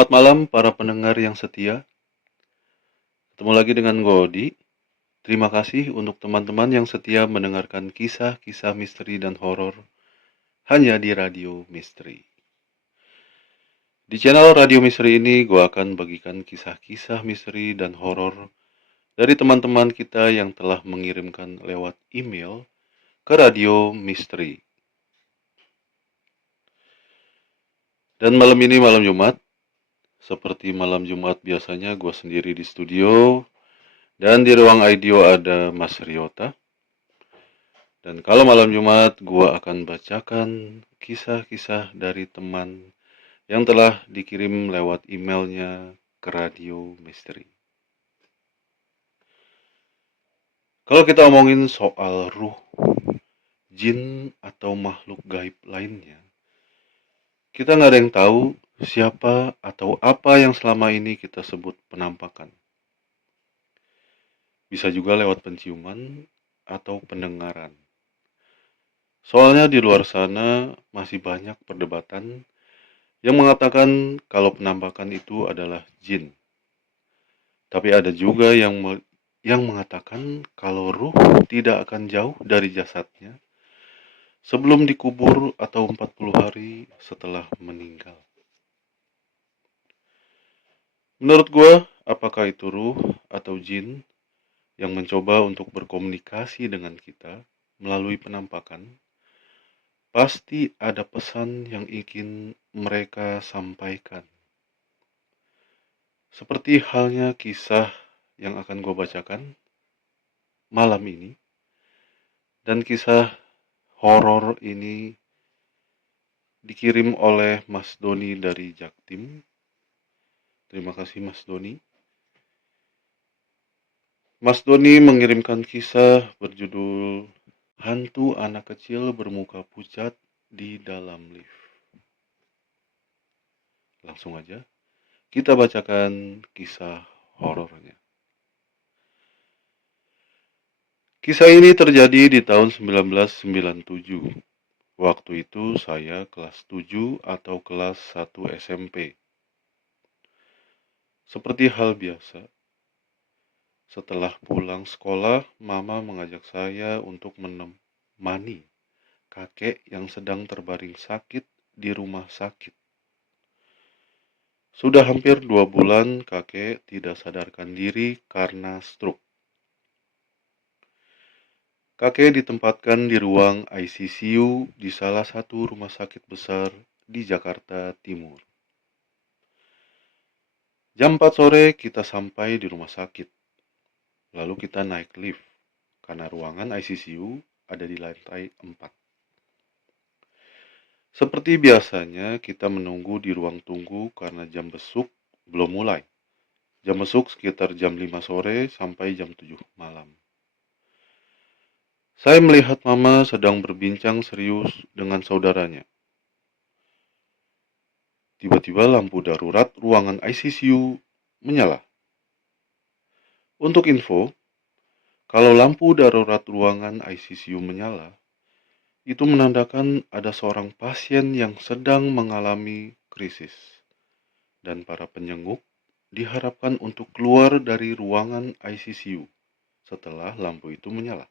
Selamat malam para pendengar yang setia. Ketemu lagi dengan Godi. Terima kasih untuk teman-teman yang setia mendengarkan kisah-kisah misteri dan horor hanya di Radio Misteri. Di channel Radio Misteri ini, gue akan bagikan kisah-kisah misteri dan horor dari teman-teman kita yang telah mengirimkan lewat email ke Radio Misteri. Dan malam ini malam Jumat, seperti malam Jumat biasanya gue sendiri di studio, dan di ruang audio ada Mas Riota. Dan kalau malam Jumat, gua akan bacakan kisah-kisah dari teman yang telah dikirim lewat emailnya ke Radio Misteri. Kalau kita omongin soal ruh, jin, atau makhluk gaib lainnya, kita nggak ada yang tahu siapa atau apa yang selama ini kita sebut penampakan. Bisa juga lewat penciuman atau pendengaran. Soalnya di luar sana masih banyak perdebatan yang mengatakan kalau penampakan itu adalah jin. Tapi ada juga yang mengatakan kalau ruh tidak akan jauh dari jasadnya sebelum dikubur atau 40 hari setelah meninggal. Menurut gue, apakah itu ruh atau jin yang mencoba untuk berkomunikasi dengan kita melalui penampakan? Pasti ada pesan yang ingin mereka sampaikan. Seperti halnya kisah yang akan gue bacakan malam ini, dan kisah horor ini dikirim oleh Mas Doni dari Jaktim. Terima kasih Mas Doni. Mas Doni mengirimkan kisah berjudul Hantu Anak Kecil Bermuka Pucat di Dalam Lift. Langsung aja kita bacakan kisah horornya. Kisah ini terjadi di tahun 1997. Waktu itu saya kelas 7 atau kelas 1 SMP. Seperti hal biasa, setelah pulang sekolah, Mama mengajak saya untuk menemani kakek yang sedang terbaring sakit di rumah sakit. Sudah hampir 2 bulan kakek tidak sadarkan diri karena stroke. Kakek ditempatkan di ruang ICU di salah satu rumah sakit besar di Jakarta Timur. Jam 4 sore kita sampai di rumah sakit. Lalu kita naik lift karena ruangan ICU ada di lantai 4. Seperti biasanya kita menunggu di ruang tunggu karena jam besuk belum mulai. Jam besuk sekitar jam 5 sore sampai jam 7 malam. Saya melihat Mama sedang berbincang serius dengan saudaranya. Tiba-tiba lampu darurat ruangan ICU menyala. Untuk info, kalau lampu darurat ruangan ICU menyala, itu menandakan ada seorang pasien yang sedang mengalami krisis. Dan para penyenguk diharapkan untuk keluar dari ruangan ICU setelah lampu itu menyala.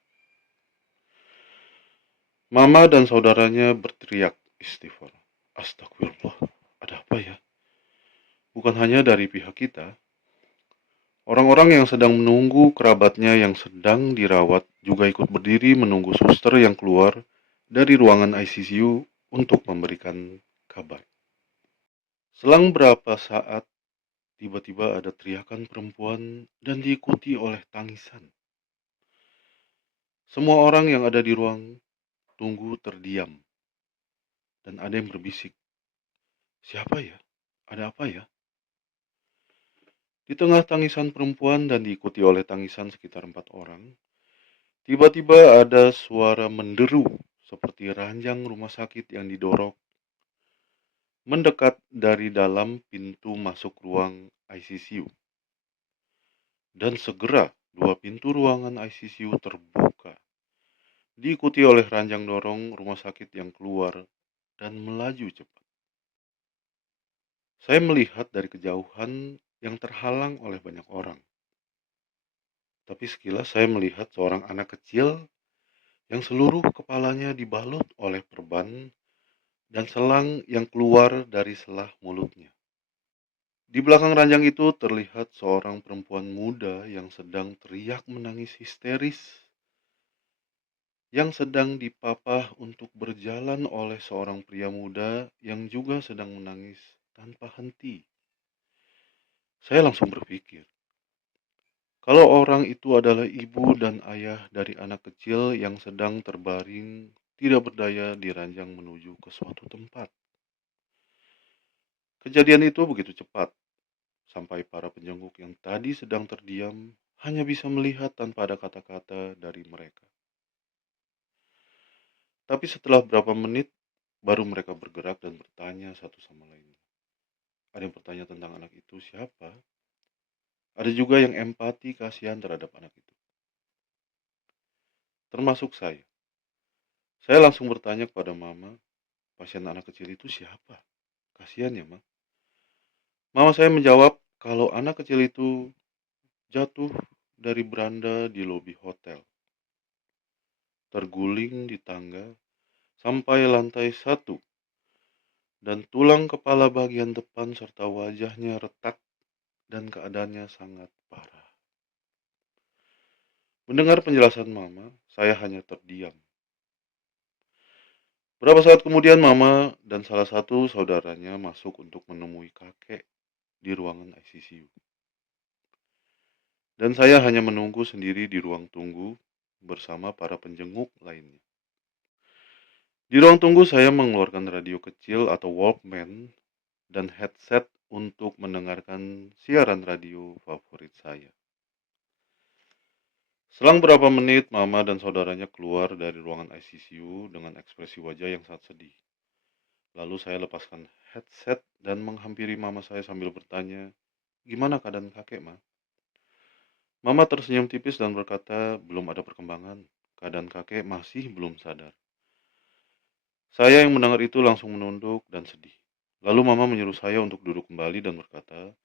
Mama dan saudaranya berteriak istighfar. Astagfirullah, ada apa ya? Bukan hanya dari pihak kita. Orang-orang yang sedang menunggu kerabatnya yang sedang dirawat juga ikut berdiri menunggu suster yang keluar dari ruangan ICU untuk memberikan kabar. Selang berapa saat, tiba-tiba ada teriakan perempuan dan diikuti oleh tangisan. Semua orang yang ada di ruang tunggu terdiam. Dan ada yang berbisik, siapa ya? Ada apa ya? Di tengah tangisan perempuan dan diikuti oleh tangisan sekitar 4 orang, tiba-tiba ada suara menderu seperti ranjang rumah sakit yang didorong mendekat dari dalam pintu masuk ruang ICU. Dan segera 2 pintu ruangan ICU terbuka, diikuti oleh ranjang dorong rumah sakit yang keluar dan melaju cepat. Saya melihat dari kejauhan yang terhalang oleh banyak orang. Tapi sekilas saya melihat seorang anak kecil yang seluruh kepalanya dibalut oleh perban dan selang yang keluar dari selah mulutnya. Di belakang ranjang itu terlihat seorang perempuan muda yang sedang teriak menangis histeris, yang sedang dipapah untuk berjalan oleh seorang pria muda yang juga sedang menangis tanpa henti. Saya langsung berpikir, kalau orang itu adalah ibu dan ayah dari anak kecil yang sedang terbaring tidak berdaya di ranjang menuju ke suatu tempat. Kejadian itu begitu cepat, sampai para penjenguk yang tadi sedang terdiam hanya bisa melihat tanpa ada kata-kata dari mereka. Tapi setelah beberapa menit, baru mereka bergerak dan bertanya satu sama lain. Ada yang bertanya tentang anak itu siapa? Ada juga yang empati kasihan terhadap anak itu. Termasuk saya. Saya langsung bertanya kepada mama, pasien anak kecil itu siapa? Kasihan ya, Ma. Mama saya menjawab kalau anak kecil itu jatuh dari beranda di lobi hotel, terguling di tangga sampai lantai 1, dan tulang kepala bagian depan serta wajahnya retak dan keadaannya sangat parah. Mendengar penjelasan mama, saya hanya terdiam. Berapa saat kemudian mama dan salah satu saudaranya masuk untuk menemui kakek di ruangan ICU. Dan saya hanya menunggu sendiri di ruang tunggu bersama para penjenguk lainnya. Di ruang tunggu saya mengeluarkan radio kecil atau Walkman dan headset untuk mendengarkan siaran radio favorit saya. Selang beberapa menit, mama dan saudaranya keluar dari ruangan ICU dengan ekspresi wajah yang sangat sedih. Lalu saya lepaskan headset dan menghampiri mama saya sambil bertanya, "Gimana keadaan kakek, Ma?" Mama tersenyum tipis dan berkata, "Belum ada perkembangan. Keadaan kakek masih belum sadar." Saya yang mendengar itu langsung menunduk dan sedih. Lalu mama menyuruh saya untuk duduk kembali dan berkata,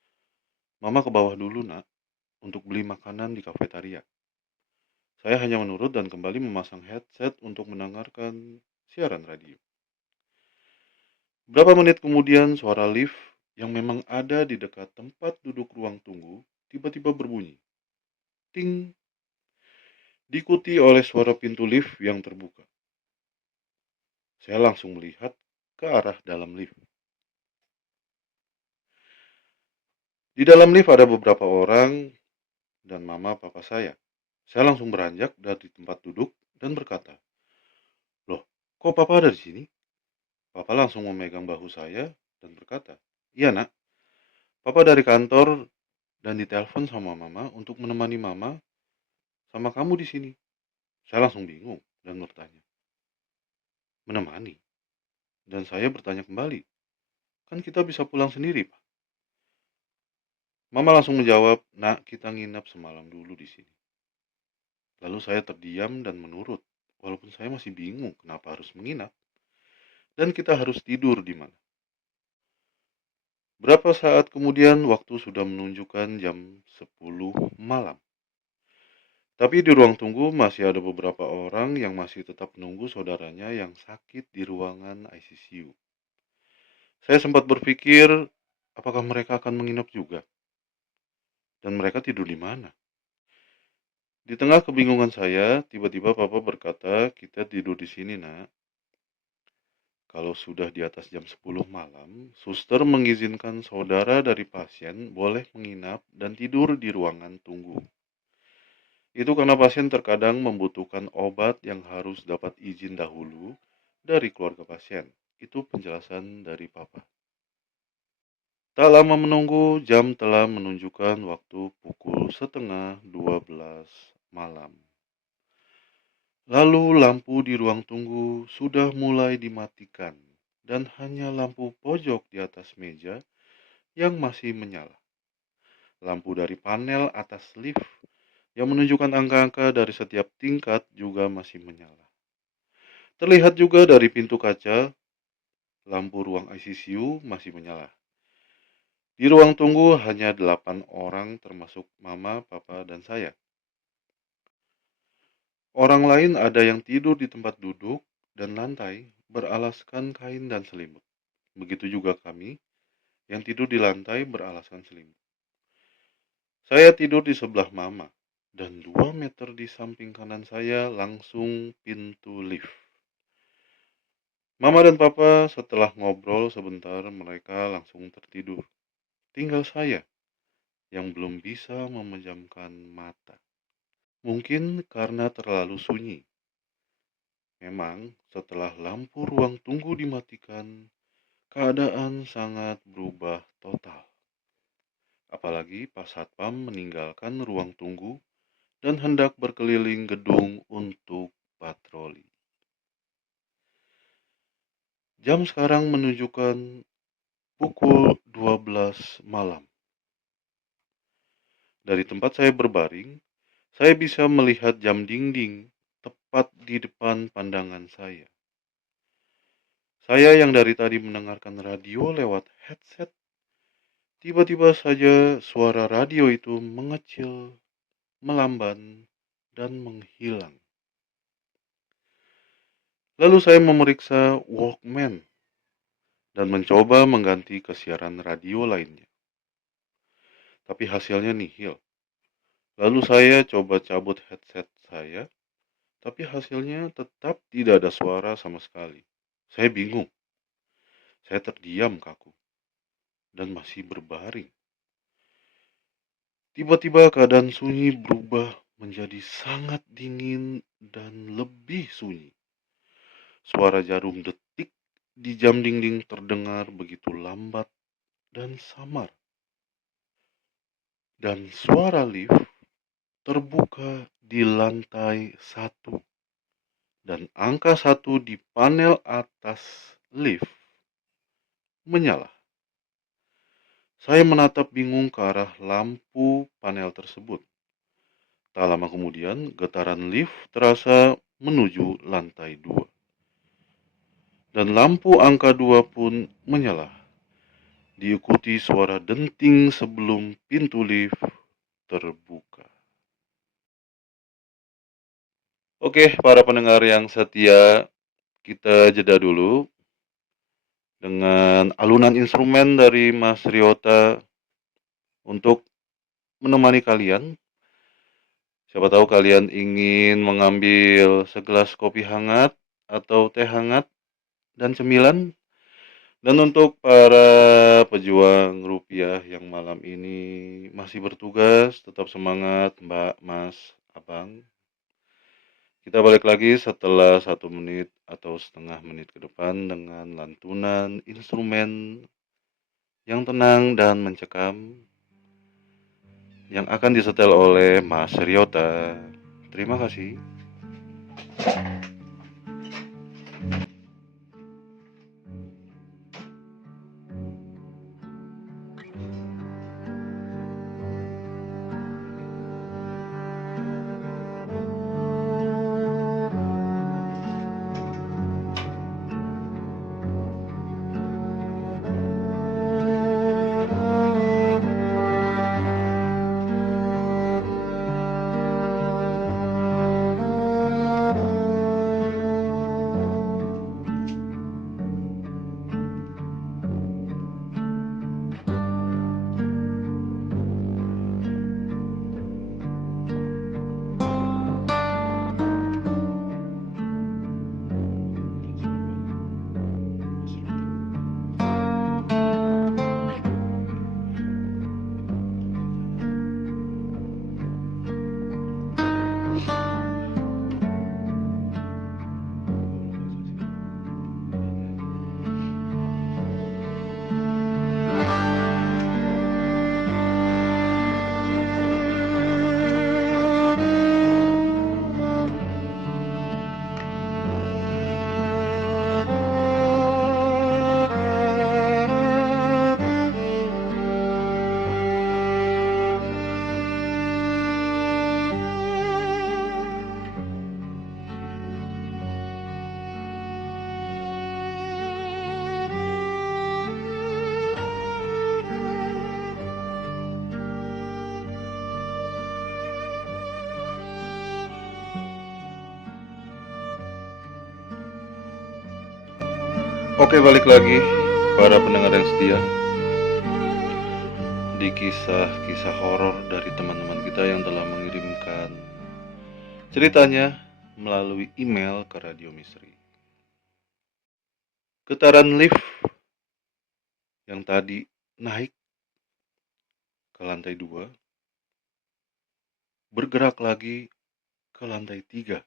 "Mama ke bawah dulu, Nak, untuk beli makanan di kafetaria." Saya hanya menurut dan kembali memasang headset untuk mendengarkan siaran radio. Berapa menit kemudian suara lift yang memang ada di dekat tempat duduk ruang tunggu tiba-tiba berbunyi. Ting, diikuti oleh suara pintu lift yang terbuka. Saya langsung melihat ke arah dalam lift. Di dalam lift ada beberapa orang dan mama papa saya. Saya langsung beranjak dari tempat duduk dan berkata, "Loh, kok papa ada di sini?" Papa langsung memegang bahu saya dan berkata, "Iya, Nak. Papa dari kantor dan ditelepon sama mama untuk menemani mama sama kamu di sini." Saya langsung bingung dan bertanya, "Menemani?" Dan saya bertanya kembali, "Kan kita bisa pulang sendiri, Pak." Mama langsung menjawab, "Nak, kita nginap semalam dulu di sini." Lalu saya terdiam dan menurut, walaupun saya masih bingung kenapa harus menginap dan kita harus tidur di mana. Berapa saat kemudian waktu sudah menunjukkan jam 10 malam. Tapi di ruang tunggu masih ada beberapa orang yang masih tetap menunggu saudaranya yang sakit di ruangan ICU. Saya sempat berpikir, apakah mereka akan menginap juga? Dan mereka tidur di mana? Di tengah kebingungan saya, tiba-tiba papa berkata, "Kita tidur di sini, Nak. Kalau sudah di atas jam 10 malam, suster mengizinkan saudara dari pasien boleh menginap dan tidur di ruangan tunggu. Itu karena pasien terkadang membutuhkan obat yang harus dapat izin dahulu dari keluarga pasien." Itu penjelasan dari papa. Tak lama menunggu, jam telah menunjukkan waktu pukul setengah 12 malam. Lalu lampu di ruang tunggu sudah mulai dimatikan dan hanya lampu pojok di atas meja yang masih menyala. Lampu dari panel atas lift yang menunjukkan angka-angka dari setiap tingkat juga masih menyala. Terlihat juga dari pintu kaca, lampu ruang ICU masih menyala. Di ruang tunggu hanya 8 orang termasuk mama, papa, dan saya. Orang lain ada yang tidur di tempat duduk dan lantai beralaskan kain dan selimut. Begitu juga kami yang tidur di lantai beralaskan selimut. Saya tidur di sebelah mama dan 2 meter di samping kanan saya langsung pintu lift. Mama dan papa setelah ngobrol sebentar mereka langsung tertidur. Tinggal saya yang belum bisa memejamkan mata. Mungkin karena terlalu sunyi. Memang setelah lampu ruang tunggu dimatikan, keadaan sangat berubah total. Apalagi pas satpam meninggalkan ruang tunggu dan hendak berkeliling gedung untuk patroli. Jam sekarang menunjukkan pukul 12 malam. Dari tempat saya berbaring, saya bisa melihat jam dinding tepat di depan pandangan saya. Saya yang dari tadi mendengarkan radio lewat headset, tiba-tiba saja suara radio itu mengecil, melamban, dan menghilang. Lalu saya memeriksa Walkman dan mencoba mengganti ke siaran radio lainnya. Tapi hasilnya nihil. Lalu saya coba cabut headset saya, tapi hasilnya tetap tidak ada suara sama sekali. Saya bingung. Saya terdiam kaku dan masih berbaring. Tiba-tiba keadaan sunyi berubah menjadi sangat dingin dan lebih sunyi. Suara jarum detik di jam dinding terdengar begitu lambat dan samar. Dan suara lift terbuka di lantai 1. Dan angka 1 di panel atas lift menyala. Saya menatap bingung ke arah lampu panel tersebut. Tak lama kemudian, getaran lift terasa menuju lantai 2. Dan lampu angka 2 pun menyala. Diikuti suara denting sebelum pintu lift terbuka. Oke, para pendengar yang setia, kita jeda dulu dengan alunan instrumen dari Mas Riota untuk menemani kalian. Siapa tahu kalian ingin mengambil segelas kopi hangat atau teh hangat dan cemilan. Dan untuk para pejuang rupiah yang malam ini masih bertugas, tetap semangat Mbak, Mas, Abang. Kita balik lagi setelah 1 menit atau setengah menit ke depan dengan lantunan instrumen yang tenang dan mencekam yang akan disetel oleh Mas Riota. Terima kasih. Oke, balik lagi para pendengar yang setia di kisah-kisah horor dari teman-teman kita yang telah mengirimkan ceritanya melalui email ke Radio Misteri. Getaran lift yang tadi naik ke lantai 2 bergerak lagi ke lantai 3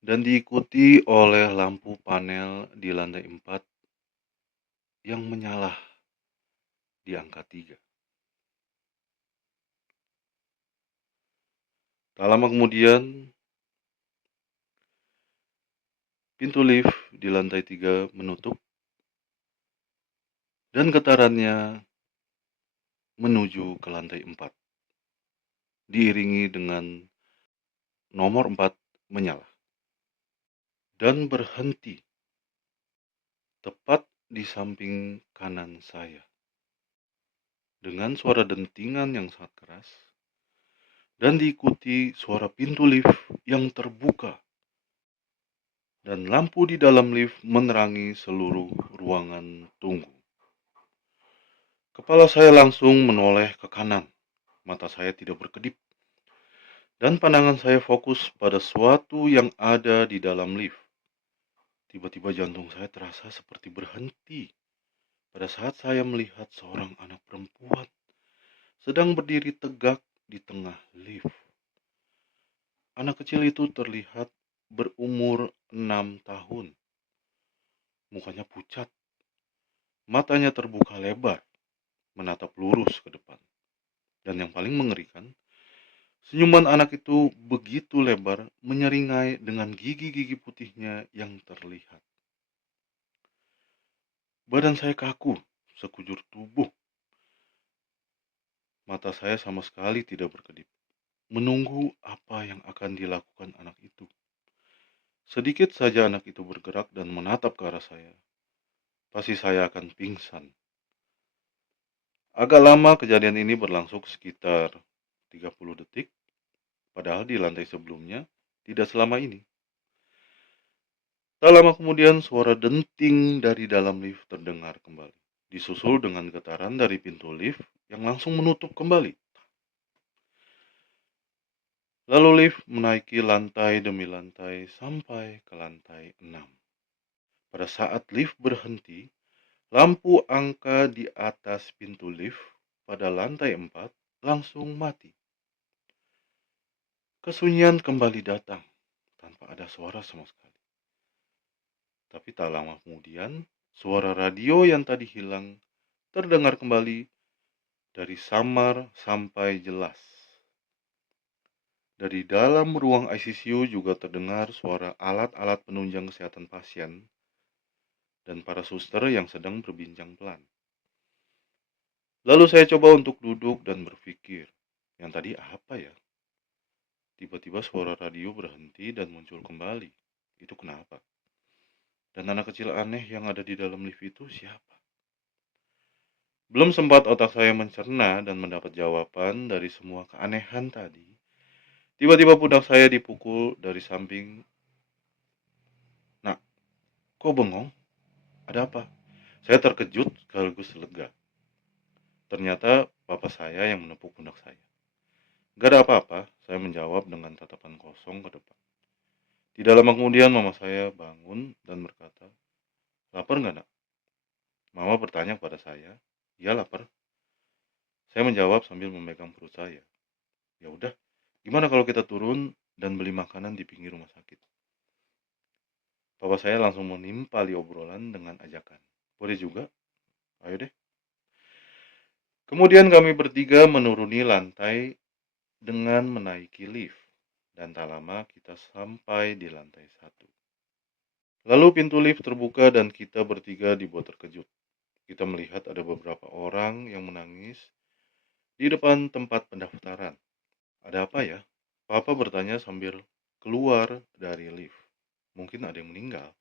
dan diikuti oleh lampu panel di lantai 4 yang menyala di angka 3. Tak lama kemudian, pintu lift di lantai 3 menutup dan getarannya menuju ke lantai 4, diiringi dengan nomor 4 menyala dan berhenti tepat di samping kanan saya dengan suara dentingan yang sangat keras dan diikuti suara pintu lift yang terbuka dan lampu di dalam lift menerangi seluruh ruangan tunggu. Kepala saya langsung menoleh ke kanan, mata saya tidak berkedip, dan pandangan saya fokus pada sesuatu yang ada di dalam lift. Tiba-tiba jantung saya terasa seperti berhenti pada saat saya melihat seorang anak perempuan sedang berdiri tegak di tengah lift. Anak kecil itu terlihat berumur 6 tahun. Mukanya pucat, matanya terbuka lebar, menatap lurus ke depan. Dan yang paling mengerikan, senyuman anak itu begitu lebar menyeringai dengan gigi-gigi putihnya yang terlihat. Badan saya kaku, sekujur tubuh. Mata saya sama sekali tidak berkedip, menunggu apa yang akan dilakukan anak itu. Sedikit saja anak itu bergerak dan menatap ke arah saya, pasti saya akan pingsan. Agak lama kejadian ini berlangsung sekitar 30 detik, padahal di lantai sebelumnya tidak selama ini. Tak lama kemudian suara denting dari dalam lift terdengar kembali, disusul dengan getaran dari pintu lift yang langsung menutup kembali. Lalu lift menaiki lantai demi lantai sampai ke lantai 6. Pada saat lift berhenti, lampu angka di atas pintu lift pada lantai 4 langsung mati. Kesunyian kembali datang tanpa ada suara sama sekali. Tapi tak lama kemudian, suara radio yang tadi hilang terdengar kembali dari samar sampai jelas. Dari dalam ruang ICU juga terdengar suara alat-alat penunjang kesehatan pasien dan para suster yang sedang berbincang pelan. Lalu saya coba untuk duduk dan berpikir, yang tadi apa ya? Tiba-tiba suara radio berhenti dan muncul kembali. Itu kenapa? Dan anak kecil aneh yang ada di dalam lift itu siapa? Belum sempat otak saya mencerna dan mendapat jawaban dari semua keanehan tadi. Tiba-tiba pundak saya dipukul dari samping. Nak, kok bengong? Ada apa? Saya terkejut sekaligus lega. Ternyata papa saya yang menepuk pundak saya. Gak ada apa-apa, saya menjawab dengan tatapan kosong ke depan. Tidak lama kemudian mama saya bangun dan berkata, lapar nggak nak? Mama bertanya kepada saya, ya lapar. Saya menjawab sambil memegang perut saya. Ya udah, gimana kalau kita turun dan beli makanan di pinggir rumah sakit? Papa saya langsung menimpali obrolan dengan ajakan. Boleh juga, ayo deh. Kemudian kami bertiga menuruni lantai dengan menaiki lift. Dan tak lama kita sampai di lantai 1. Lalu pintu lift terbuka dan kita bertiga dibuat terkejut. Kita melihat ada beberapa orang yang menangis di depan tempat pendaftaran. Ada apa ya? Papa bertanya sambil keluar dari lift. Mungkin ada yang meninggal.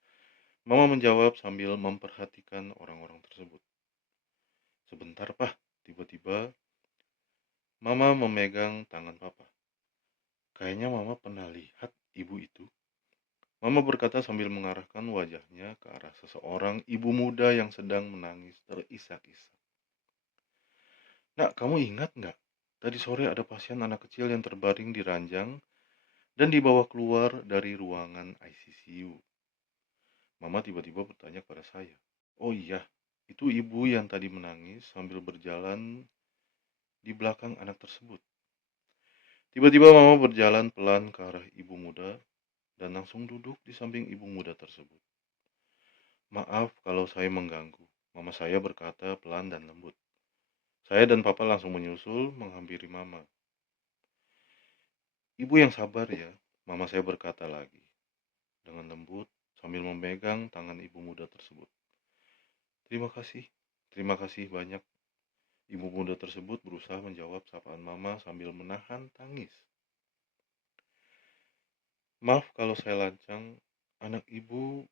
Mama menjawab sambil memperhatikan orang-orang tersebut. Sebentar, Pak. Tiba-tiba Mama memegang tangan Papa. Kayaknya Mama pernah lihat ibu itu. Mama berkata sambil mengarahkan wajahnya ke arah seseorang ibu muda yang sedang menangis terisak-isak. Nak, kamu ingat nggak? Tadi sore ada pasien anak kecil yang terbaring di ranjang dan dibawa keluar dari ruangan ICU. Mama tiba-tiba bertanya kepada saya. Oh iya, itu ibu yang tadi menangis sambil berjalan di belakang anak tersebut. Tiba-tiba mama berjalan pelan ke arah ibu muda dan langsung duduk di samping ibu muda tersebut. Maaf kalau saya mengganggu, mama saya berkata pelan dan lembut. Saya dan papa langsung menyusul menghampiri mama. Ibu yang sabar ya, mama saya berkata lagi dengan lembut sambil memegang tangan ibu muda tersebut. Terima kasih banyak. Ibu muda tersebut berusaha menjawab sapaan mama sambil menahan tangis. Maaf kalau saya lancang, anak ibu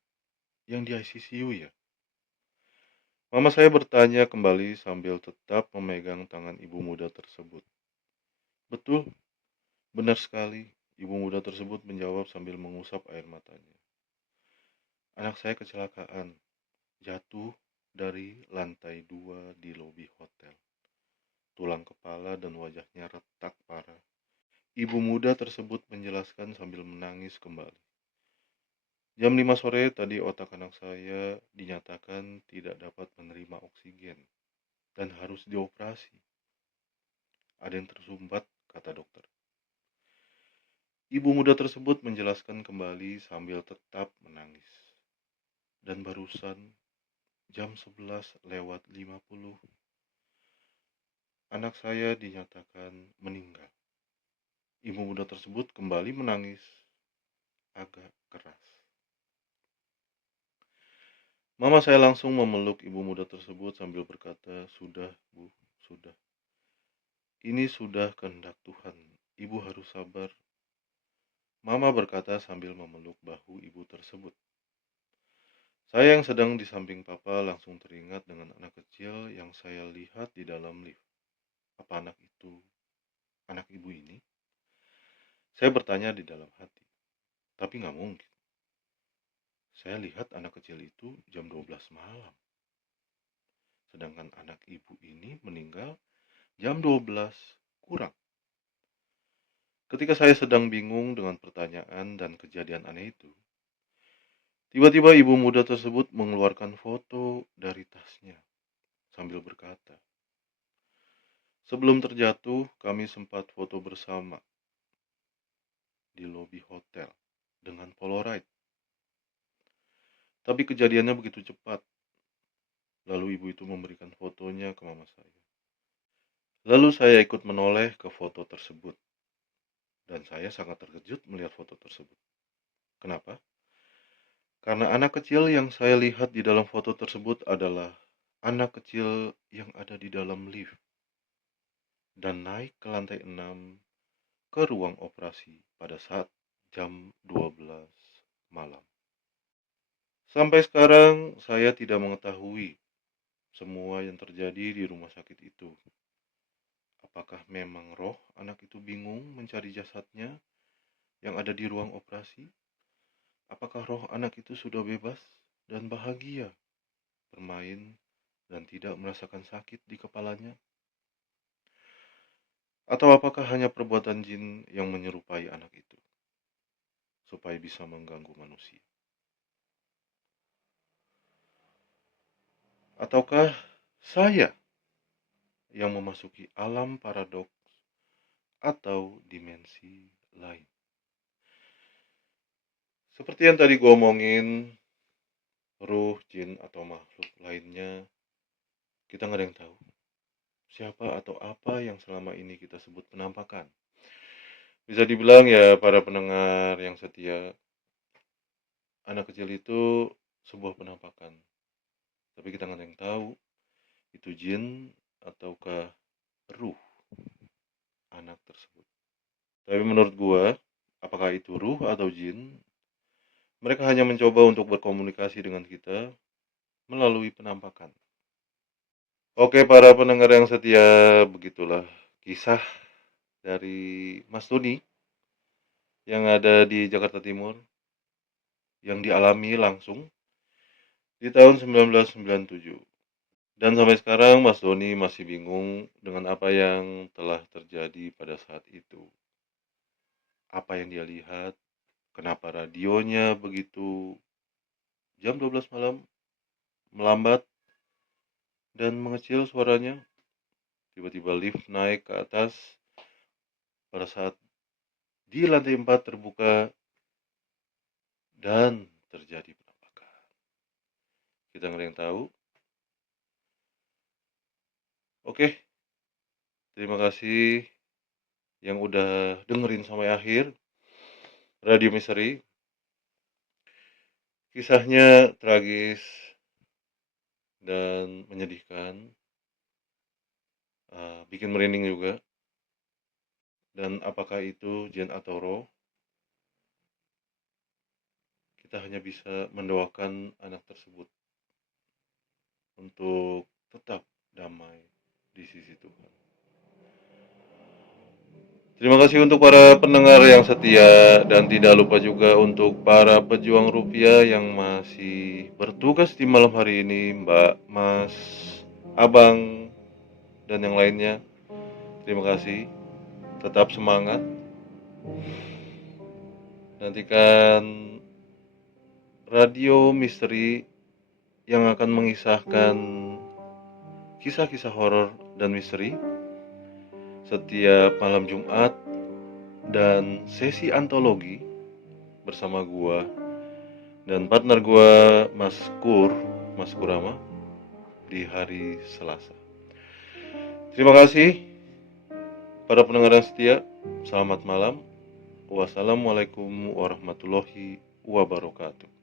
yang di ICU ya? Mama saya bertanya kembali sambil tetap memegang tangan ibu muda tersebut. Betul, benar sekali. Ibu muda tersebut menjawab sambil mengusap air matanya. Anak saya kecelakaan, jatuh dari lantai 2 di lobi hotel. Tulang kepala dan wajahnya retak parah. Ibu muda tersebut menjelaskan sambil menangis kembali. Jam 5 sore tadi otak anak saya dinyatakan tidak dapat menerima oksigen dan harus dioperasi. Ada yang tersumbat, kata dokter. Ibu muda tersebut menjelaskan kembali sambil tetap menangis. Dan barusan jam 11 lewat 50, anak saya dinyatakan meninggal. Ibu muda tersebut kembali menangis agak keras. Mama saya langsung memeluk ibu muda tersebut sambil berkata, "Sudah, Bu, sudah. Ini sudah kehendak Tuhan. Ibu harus sabar." Mama berkata sambil memeluk bahu ibu tersebut. Saya yang sedang di samping papa langsung teringat dengan anak kecil yang saya lihat di dalam lift. Apa anak itu anak ibu ini? Saya bertanya di dalam hati. Tapi nggak mungkin. Saya lihat anak kecil itu jam 12 malam. Sedangkan anak ibu ini meninggal jam 12 kurang. Ketika saya sedang bingung dengan pertanyaan dan kejadian aneh itu, tiba-tiba ibu muda tersebut mengeluarkan foto dari tasnya sambil berkata, "Sebelum terjatuh, kami sempat foto bersama di lobi hotel dengan Polaroid. Tapi kejadiannya begitu cepat. Lalu ibu itu memberikan fotonya ke mama saya. Lalu saya ikut menoleh ke foto tersebut. Dan saya sangat terkejut melihat foto tersebut. Kenapa? Karena anak kecil yang saya lihat di dalam foto tersebut adalah anak kecil yang ada di dalam lift dan naik ke lantai 6 ke ruang operasi pada saat jam 12 malam. Sampai sekarang saya tidak mengetahui semua yang terjadi di rumah sakit itu. Apakah memang roh anak itu bingung mencari jasadnya yang ada di ruang operasi? Apakah roh anak itu sudah bebas dan bahagia bermain dan tidak merasakan sakit di kepalanya? Atau apakah hanya perbuatan jin yang menyerupai anak itu supaya bisa mengganggu manusia? Ataukah saya yang memasuki alam paradoks atau dimensi lain? Seperti yang tadi gue omongin, ruh, jin, atau makhluk lainnya, kita nggak ada yang tahu siapa atau apa yang selama ini kita sebut penampakan. Bisa dibilang ya para pendengar yang setia, anak kecil itu sebuah penampakan. Tapi kita nggak ada yang tahu itu jin ataukah ruh anak tersebut. Tapi menurut gua, apakah itu ruh atau jin, mereka hanya mencoba untuk berkomunikasi dengan kita melalui penampakan. Oke, para pendengar yang setia, begitulah kisah dari Mas Tuni yang ada di Jakarta Timur. yang dialami langsung di tahun 1997. Dan sampai sekarang Mas Doni masih bingung dengan apa yang telah terjadi pada saat itu. Apa yang dia lihat, kenapa radionya begitu jam 12 malam melambat dan mengecil suaranya. Tiba-tiba lift naik ke atas pada saat di lantai 4 terbuka dan terjadi penampakan. Kita nggak ada yang tahu. Oke, terima kasih yang udah dengerin sampai akhir. Radio Misteri. Kisahnya tragis dan menyedihkan. Bikin merinding juga. Dan apakah itu jin atau roh? Kita hanya bisa mendoakan anak tersebut untuk tetap damai di sisi Tuhan. Terima kasih untuk para pendengar yang setia dan tidak lupa juga untuk para pejuang rupiah yang masih bertugas di malam hari ini, Mbak, Mas, Abang, dan yang lainnya. Terima kasih. Tetap semangat. Nantikan radio misteri yang akan mengisahkan kisah-kisah horor dan misteri setiap malam Jumat dan sesi antologi bersama gua dan partner gua Mas Kurama di hari Selasa. Terima kasih para pendengar yang setia. Selamat malam. Wassalamualaikum warahmatullahi wabarakatuh.